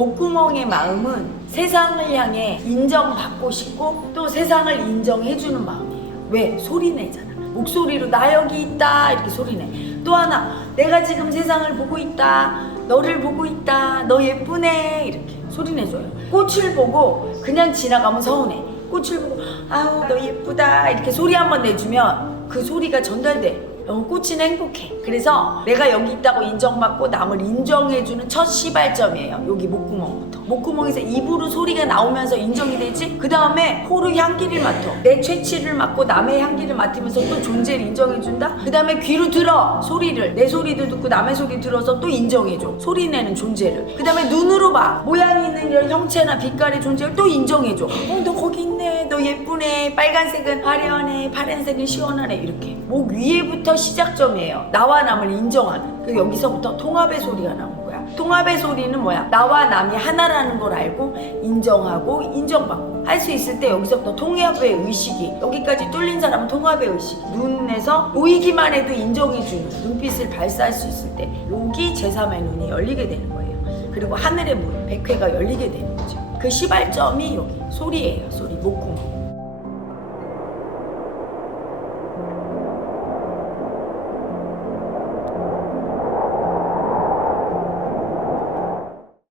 목구멍의 마음은 세상을 향해 인정받고 싶고 또 세상을 인정해주는 마음이에요. 왜? 소리 내잖아. 목소리로 나 여기 있다 이렇게 소리 내. 또 하나 내가 지금 세상을 보고 있다. 너를 보고 있다. 너 예쁘네 이렇게 소리 내줘요. 꽃을 보고 그냥 지나가면 서운해. 꽃을 보고 아우 너 예쁘다 이렇게 소리 한번 내주면 그 소리가 전달돼. 어, 꽃은 행복해. 그래서 내가 여기 있다고 인정받고 남을 인정해주는 첫 시발점이에요. 여기 목구멍부터. 목구멍에서 입으로 소리가 나오면서 인정이 되지. 그 다음에 코로 향기를 맡아. 내 최치를 맡고 남의 향기를 맡으면서 또 존재를 인정해준다. 그 다음에 귀로 들어 소리를 내 소리도 듣고 남의 소리 들어서 또 인정해줘. 소리 내는 존재를. 그 다음에 눈으로 봐. 모양이 있는 이런 형체나 빛깔의 존재를 또 인정해줘. 어, 너 거기 있네. 너 예쁘네. 빨간색은 화려하네. 파란색은 시원하네. 이렇게. 목 위에부터 시작점이에요. 나와 남을 인정하는. 그 여기서부터 통합의 소리가 나온 거야. 통합의 소리는 뭐야? 나와 남이 하나라는 걸 알고 인정하고 인정받고 할 수 있을 때 여기서부터 통합의 의식이 여기까지 뚫린 사람은 통합의 의식 눈에서 보이기만 해도 인정해주는 눈빛을 발사할 수 있을 때 여기 제3의 눈이 열리게 되는 거예요. 그리고 하늘의 문 백회가 열리게 되는 거죠. 그 시발점이 여기 소리예요. 소리 목구멍.